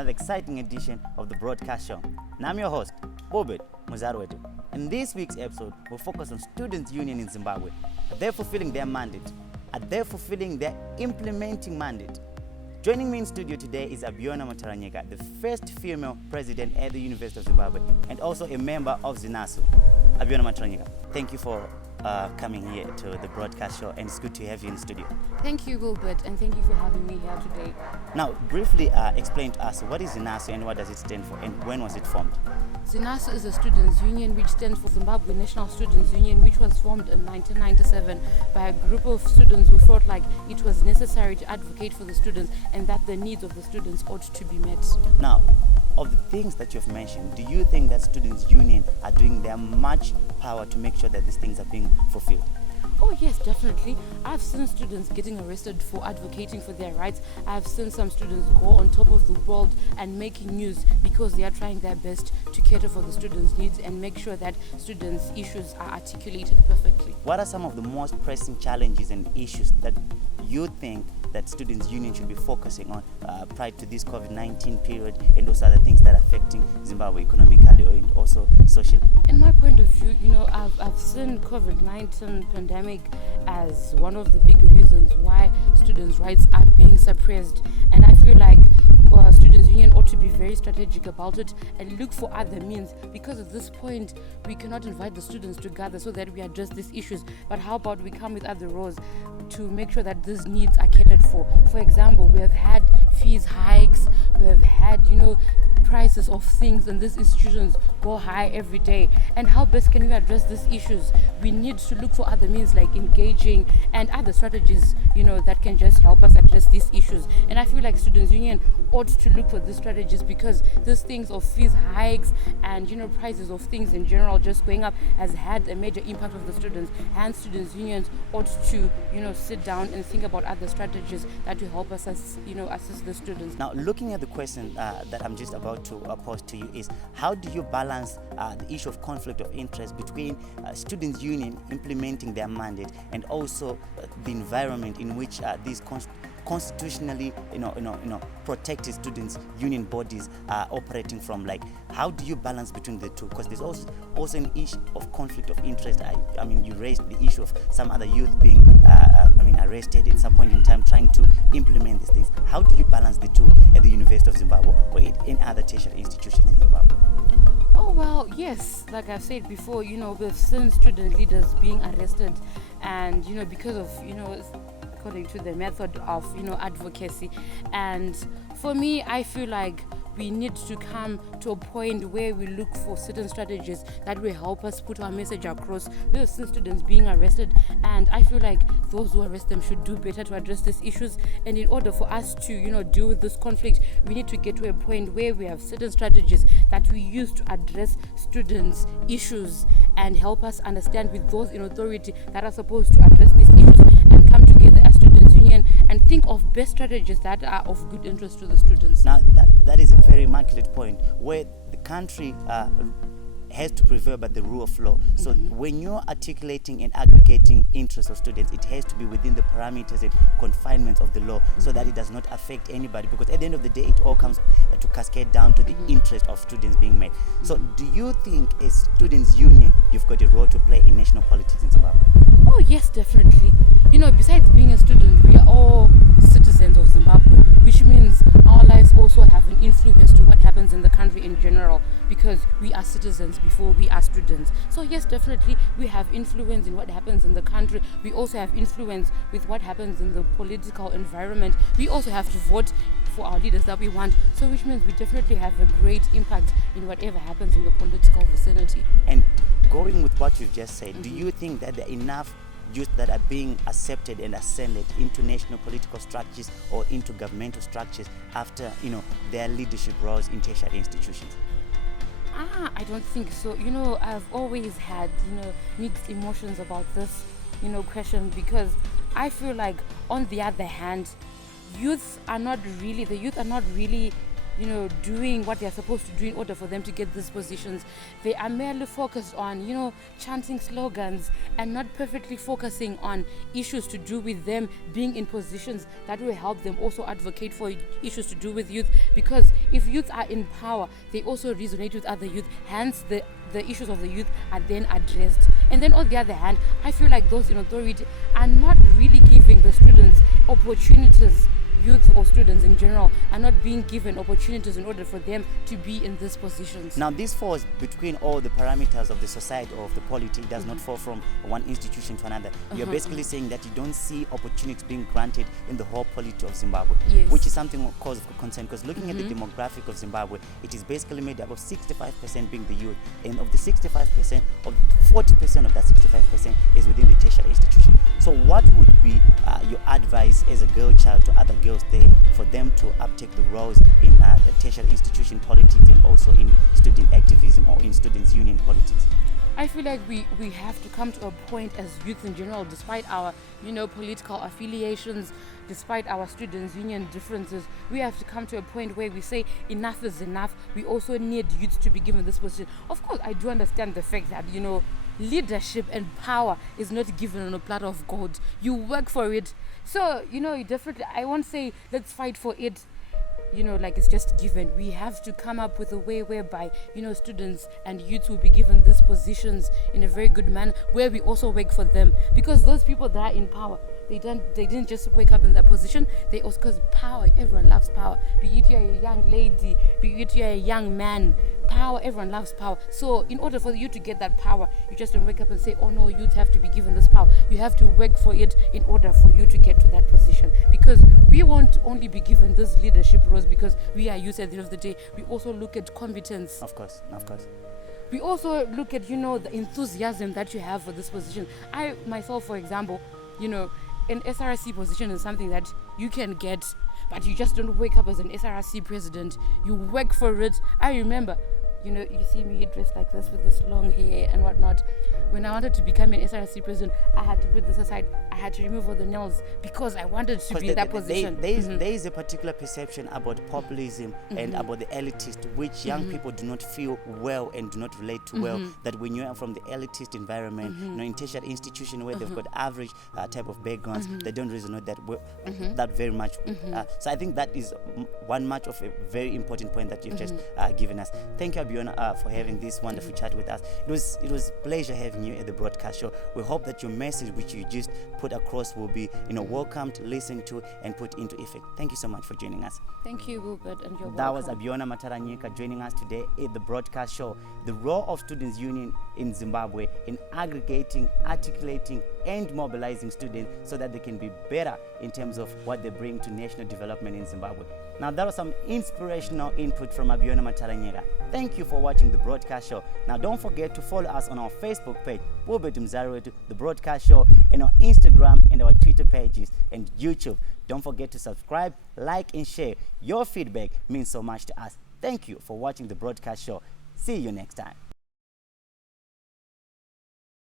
another exciting edition of the broadcast show. And I'm your host, Bobet Muzarwetu. In this week's episode, we'll focus on Students' Union in Zimbabwe. Are they fulfilling their mandate? Are they fulfilling their implementing mandate? Joining me in studio today is Abiona Motaranyika, the first female president at the University of Zimbabwe and also a member of ZINASU. Abiona Motaranyika, thank you for coming here to the broadcast show, and it's good to have you in the studio. Thank you, Wilbert, and thank you for having me here today. Now, briefly explain to us, what is ZINASU and what does it stand for, and when was it formed? ZINASU is a students' union which stands for Zimbabwe National Students' Union, which was formed in 1997 by a group of students who felt like it was necessary to advocate for the students and that the needs of the students ought to be met. Now, of the things that you've mentioned, do you think that Students' Union are doing their much power to make sure that these things are being fulfilled? Oh yes, definitely. I've seen students getting arrested for advocating for their rights. I've seen some students go on top of the world and making news because they are trying their best to cater for the students' needs and make sure that students' issues are articulated perfectly. What are some of the most pressing challenges and issues that you think that Students' Union should be focusing on prior to this COVID-19 period and those other things that are affecting Zimbabwe economically and also socially? In my point of view, I've seen COVID-19 pandemic as one of the big reasons why students' rights are being suppressed, and I feel like Students' Union ought to be very strategic about it and look for other means, because at this point we cannot invite the students to gather so that we address these issues, but how about we come with other roles to make sure that these needs are catered for. For example, we have had fees hikes, we have had prices of things in these institutions go high every day, and how best can we address these issues? We need to look for other means like engaging and other strategies that can just help us address these issues. And I feel like Students' Union ought to look for these strategies, because these things of fees hikes and prices of things in general just going up has had a major impact on the students. Hence, Students' Unions ought to sit down and think about other strategies that will help us assist the students. Now, looking at the question that I'm just about to pose to you is, how do you balance the issue of conflict of interest between Students' Union implementing their mandate and also the environment in which these constitutionally protected students union bodies are operating from? Like, how do you balance between the two? Because there's also an issue of conflict of interest. I mean, you raised the issue of some other youth being arrested at some point in time trying to implement these things. How do you balance the two at the University of Zimbabwe or in other tertiary institutions in Zimbabwe? Oh well, yes, like I've said before, we've seen student leaders being arrested, and because of according to the method of advocacy. And for me, I feel like we need to come to a point where we look for certain strategies that will help us put our message across. We have seen students being arrested, and I feel like those who arrest them should do better to address these issues. And in order for us to deal with this conflict, we need to get to a point where we have certain strategies that we use to address students' issues and help us understand with those in authority that are supposed to address these issues, and come together as Students' Union and think of best strategies that are of good interest to the students. Now, that is a very immaculate point where the country has to prevail by the rule of law. So when you're articulating and aggregating interests of students, it has to be within the parameters and confinements of the law, so that it does not affect anybody, because at the end of the day it all comes to cascade down to the interest of students being met. So do you think as Students' Union you've got a role to play in national politics in Zimbabwe? Oh yes, definitely. Besides being a student, we are all citizens of Zimbabwe, which means our lives also have an influence to what happens in the country in general, because we are citizens before we are students. So yes, definitely we have influence in what happens in the country. We also have influence with what happens in the political environment. We also have to vote for our leaders that we want, so which means we definitely have a great impact in whatever happens in the political vicinity. And going with what you've just said, do you think that there are enough youth that are being accepted and ascended into national political structures or into governmental structures after their leadership roles in tertiary institutions? I don't think so. I've always had mixed emotions about this question, because I feel like, on the other hand, the youth are not really doing what they're supposed to do in order for them to get these positions. They are merely focused on, chanting slogans and not perfectly focusing on issues to do with them being in positions that will help them also advocate for issues to do with youth. Because if youth are in power, they also resonate with other youth. Hence, the issues of the youth are then addressed. And then on the other hand, I feel like those in authority are not really giving the students opportunities. Youth or students in general are not being given opportunities in order for them to be in these positions. Now, this falls between all the parameters of the society or of the polity. It does not fall from one institution to another. You're basically saying that you don't see opportunities being granted in the whole polity of Zimbabwe, Yes. which is something of cause of concern, because looking at the demographic of Zimbabwe, it is basically made up of 65% being the youth, and of the 65%, of 40% of that 65% is within the tertiary institution. So what would be your advice as a girl child to other girls there for them to uptake the roles in the tertiary institution politics and also in student activism or in students' union politics? I feel like we have to come to a point as youth in general, despite our political affiliations, despite our students' union differences, we have to come to a point where we say enough is enough. We also need youth to be given this position. Of course, I do understand the fact that leadership and power is not given on a platter of gold. You work for it. So definitely, I won't say let's fight for it, like it's just given. We have to come up with a way whereby students and youth will be given these positions in a very good manner, where we also work for them, because those people that are in power, they didn't just wake up in that position. They also, because power, everyone loves power, be it you're a young lady, be it you're a young man. Power, everyone loves power. So in order for you to get that power, you just don't wake up and say, oh no, youth have to be given this power. You have to work for it in order for you to get to that position, because we won't only be given this leadership roles because we are youth. At the end of the day, we also look at competence. Of course. We also look at the enthusiasm that you have for this position. I myself, for example, an SRC position is something that you can get, but you just don't wake up as an SRC president. You work for it. I remember, you see me dressed like this with this long hair and whatnot. When I wanted to become an SRC president, I had to put this aside. I had to remove all the nails because I wanted to be in that position. There is a particular perception about populism and about the elitist, which young people do not feel well and do not relate to well. That when you are from the elitist environment, in tertiary institution where they've got average type of backgrounds, they don't resonate that very much. So I think that is one much of a very important point that you've just given us. Thank you, Abiona, for having this wonderful chat with us. It was a pleasure having you at the broadcast show. We hope that your message, which you just put across, will be welcomed, listened to, and put into effect. Thank you so much for joining us. Thank you, Wilbert, and you're welcome. That was Abiona Mataranyika joining us today at the broadcast show. The role of Students' Union in Zimbabwe in aggregating, articulating, and mobilizing students so that they can be better in terms of what they bring to national development in Zimbabwe. Now, that was some inspirational input from Abiona Mataranyika. Thank you for watching the broadcast show. Now, don't forget to follow us on our Facebook page, Wilbert Mzaruetu, the broadcast show, and our Instagram and our Twitter pages and YouTube. Don't forget to subscribe, like, and share. Your feedback means so much to us. Thank you for watching the broadcast show. See you next time.